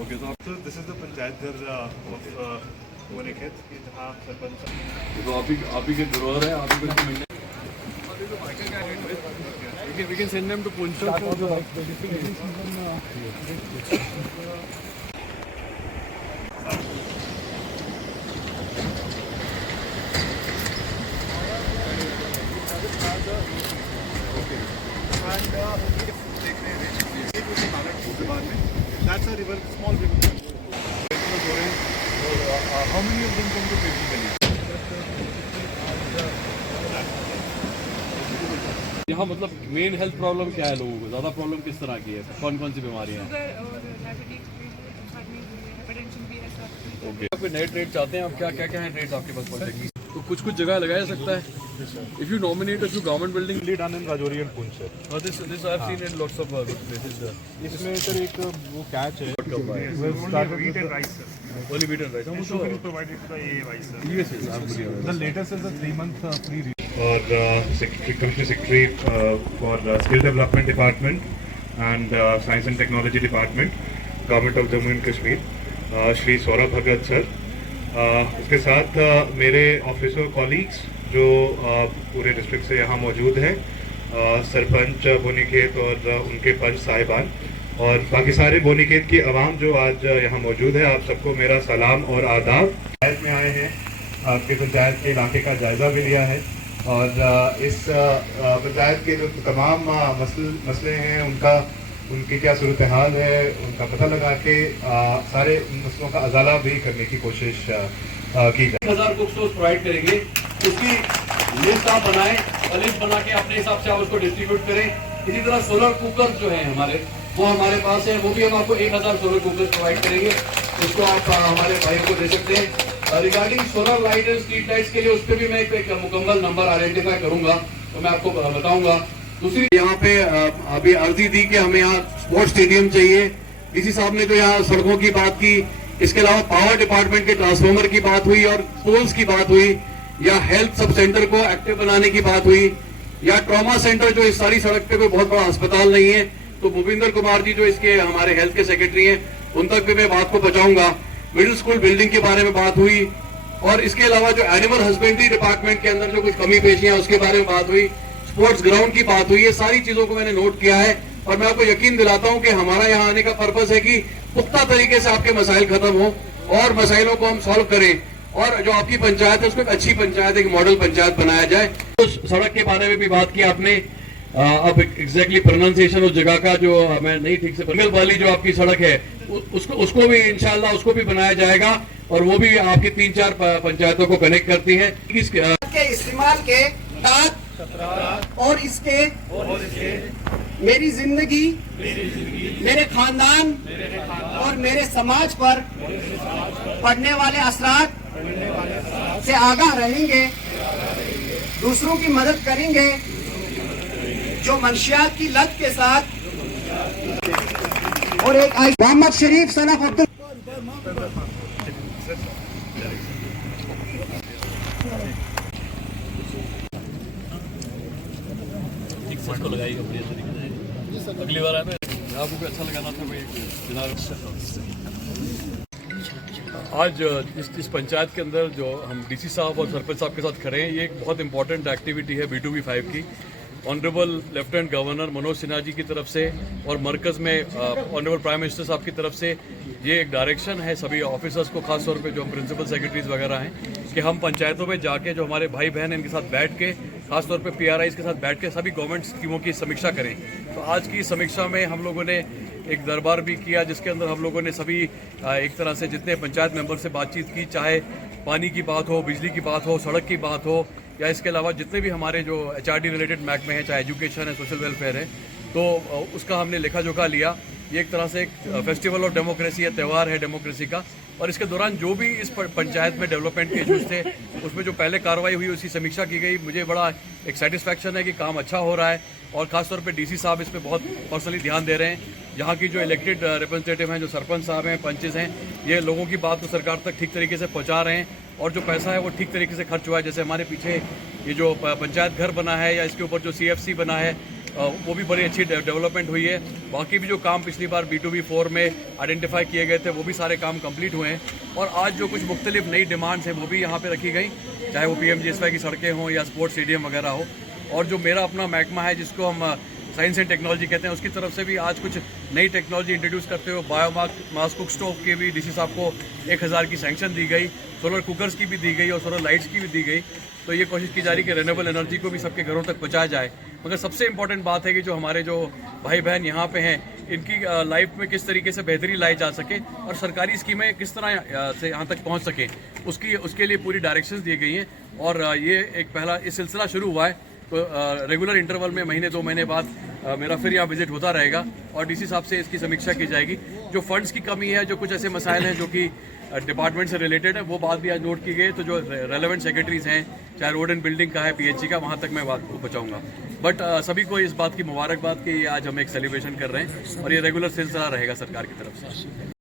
Okay, so this is the panchayat घर of बोनीखेत जहाँ सरपंच तो आप ही के धरोहर है, आप ही को मिलने we can send them to Punjab for the That's a river, small river. how many of them come to basically? यहाँ मतलब मेन हेल्थ प्रॉब्लम क्या है लोगों को? ज़्यादा प्रॉब्लम किस तरह की है? कौन कौन सी बीमारियाँ हैं? ओके, आप नए ट्रेड चाहते हैं? आप क्या क्या क्या है ट्रेड आपके पास पहुँचेगी? तो कुछ कुछ जगह लगाया जा सकता है। If you nominate a few government building, Only done in Rajouri and Punch. this I have seen in lots of places. इसमें सर एक वो कैच है. Only wheat and rice. Only wheat and rice. And sugar is provided to the AA rice. Yes, I'm fully aware. The latest is a 3-month free. और Commissioner Secretary for Skill Development Department and Science and Technology Department, Government of Jammu and Kashmir, Shri Saurabh Bhagat sir. उसके साथ मेरे officer colleagues जो पूरे district से यहाँ मौजूद हैं, सरपंच बोनीखेत और उनके पंच साहिबान और बाकी सारे बोनीखेत की आवाम जो आज यहाँ मौजूद है, आप सबको मेरा सलाम और आदाब. पंचायत में आए हैं, आपके पंचायत के इलाके का जायजा भी लिया है और इस पंचायत के जो तमाम मसले हैं उनकी क्या सूरत हाल है उनका पता लगा के सारे मसलों का अजाला भी करने की कोशिश की जाए. 1000 कुक स्टोर्स प्रोवाइड करेंगे, उसकी लिस्ट आप बनाएं और लिस्ट बना के अपने हिसाब से आप उसको डिस्ट्रीब्यूट करें. इसी तरह सोलर कुकर जो है वो हमारे पास है, वो भी हम आपको 1000 सोलर कुकर प्रोवाइड करेंगे. उसको आप हमारे भाइयों को दे सकते हैं. Regarding solar light and street lights के लिए उस पर भी मैं एक मुकम्मल नंबर आइडेंटिफाई करूंगा तो मैं आपको बताऊंगा. दूसरी यहाँ पे अभी अर्जी दी कि हमें यहाँ स्पोर्ट्स स्टेडियम चाहिए. डीसी साहब ने तो यहाँ सड़कों की बात की, इसके अलावा पावर डिपार्टमेंट के ट्रांसफार्मर की बात हुई और पोल्स की बात हुई, या हेल्थ सब सेंटर को एक्टिव बनाने की बात हुई, या ट्रॉमा सेंटर जो इस सारी सड़क पे कोई बहुत बड़ा अस्पताल नहीं है. तो भूपिंदर कुमार जी जो इसके हमारे हेल्थ के सेक्रेटरी हैं उन तक भी मैं बात को पहुंचाऊंगा. मिडिल स्कूल बिल्डिंग के बारे में बात हुई और इसके अलावा जो एनिमल हस्बेंड्री डिपार्टमेंट के अंदर जो कुछ कमी पेशियां उसके बारे में बात हुई, स्पोर्ट्स ग्राउंड की बात हुई. ये सारी चीजों को मैंने नोट किया है और मैं आपको यकीन दिलाता हूं कि हमारा यहाँ आने का पर्पस है कि पुख्ता तरीके से आपके मसाइल खत्म हो और मसाइलों को हम सॉल्व करें और जो आपकी पंचायत है उसको एक अच्छी पंचायत, एक मॉडल पंचायत बनाया जाए. तो सड़क के बारे में भी बात की आपने. अब एग्जैक्टली प्रोनाउंसिएशन उस जगह का जो मैं नहीं ठीक से, बंगल वाली जो आपकी सड़क है उसको भी इंशाल्लाह उसको भी बनाया जाएगा और वो भी आपकी 3-4 पंचायतों को कनेक्ट करती है. के इस्तेमाल के और इसके मेरी जिंदगी, मेरे खानदान और मेरे समाज पर पड़ने वाले असरात से आगाह रहेंगे, दूसरों की मदद करेंगे जो मंशियात की लत के साथ. और एक मोहम्मद शरीफ सन ऑफ अब्दुल को लगाएगा बढ़िया तरीके से. अगली बार आए आपको भी अच्छा लगाना था. आज इस पंचायत के अंदर जो हम डीसी साहब और सरपंच साहब के साथ खड़े हैं, ये एक बहुत इंपॉर्टेंट एक्टिविटी है B2B5 की. Honourable lieutenant governor Manoj Sinha ji की तरफ से और मरकज़ में ऑनरेबल प्राइम मिनिस्टर साहब की तरफ से ये एक डायरेक्शन है सभी ऑफिसर्स को, खास तौर पे जो प्रिंसिपल सेक्रेटरीज वगैरह हैं, कि हम पंचायतों में जाके जो हमारे भाई बहन हैं इनके साथ बैठ के, खास तौर पे PRIs के साथ बैठ के सभी गवर्नमेंट स्कीमों की समीक्षा करें. तो आज की समीक्षा में हम लोगों ने एक दरबार भी किया जिसके अंदर हम लोगों ने सभी एक तरह से जितने पंचायत मेंबर से बातचीत की, चाहे पानी की बात हो, बिजली की बात हो, सड़क की बात हो, या इसके अलावा जितने भी हमारे जो HRD रिलेटेड महकमे हैं, चाहे एजुकेशन है, सोशल वेलफेयर है, तो उसका हमने लेखा जोखा लिया. ये एक तरह से एक फेस्टिवल ऑफ डेमोक्रेसी है, त्यौहार है डेमोक्रेसी का. और इसके दौरान जो भी इस पंचायत में डेवलपमेंट के इशूज़ थे उसमें जो पहले कार्रवाई हुई उसकी समीक्षा की गई. मुझे बड़ा एक सेटिस्फैक्शन है कि काम अच्छा हो रहा है और ख़ासतौर पे डीसी साहब इस पर बहुत पर्सनली ध्यान दे रहे हैं. यहाँ की जो इलेक्टेड रिप्रेजेंटेटिव हैं, जो सरपंच साहब हैं, पंचेस हैं, ये लोगों की बात को सरकार तक ठीक तरीके से पहुँचा रहे हैं और जो पैसा है वो ठीक तरीके से खर्च हुआ है। जैसे हमारे पीछे ये जो पंचायत घर बना है या इसके ऊपर जो CFC बना है वो भी बड़ी अच्छी डेवलपमेंट हुई है। बाकी भी जो काम पिछली बार B2B4 में आइडेंटिफाई किए गए थे वो भी सारे काम कंप्लीट हुए हैं। और आज जो कुछ मुख्तलिफ नई डिमांड्स हैं वो भी यहाँ पे रखी गई, चाहे वो PMGSY की सड़कें हों या स्पोर्ट्स स्टेडियम वगैरह हो। और जो मेरा अपना महकमा है जिसको हम साइंस एंड टेक्नोलॉजी कहते हैं, उसकी तरफ से भी आज कुछ नई टेक्नोलॉजी इंट्रोड्यूस करते हुए बायोमास कुक स्टोव के भी DC साहब को 1000 की सैंक्शन दी गई, सोलर कुकर्स की भी दी गई और सोलर लाइट्स की भी दी गई। तो ये कोशिश की जा रही है कि रिन्यूएबल एनर्जी को भी सबके घरों तक पहुँचाया जाए। मगर सबसे इंपॉर्टेंट बात है कि जो हमारे जो भाई बहन यहाँ पे हैं इनकी लाइफ में किस तरीके से बेहतरी लाई जा सके और सरकारी स्कीमें किस तरह से यहाँ तक पहुँच सके, उसके लिए पूरी डायरेक्शंस दी गई हैं। और ये एक पहला इस सिलसिला शुरू हुआ है, तो रेगुलर इंटरवल में महीने 2 महीने बाद मेरा फिर यहाँ विजिट होता रहेगा और DC साहब से इसकी समीक्षा की जाएगी। जो फंड्स की कमी है, जो कुछ ऐसे मसाइल हैं जो कि डिपार्टमेंट से रिलेटेड है, वो बात भी आज नोट की गई। तो जो रेलेवेंट सेक्रेटरीज हैं, चाहे रोड एंड बिल्डिंग का है, PHC का, वहाँ तक मैं बात को पहुँचाऊँगा। बट सभी को इस बात की मुबारकबाद कि आज हम एक सेलिब्रेशन कर रहे हैं और ये रेगुलर सिलसिला रहेगा सरकार की तरफ से।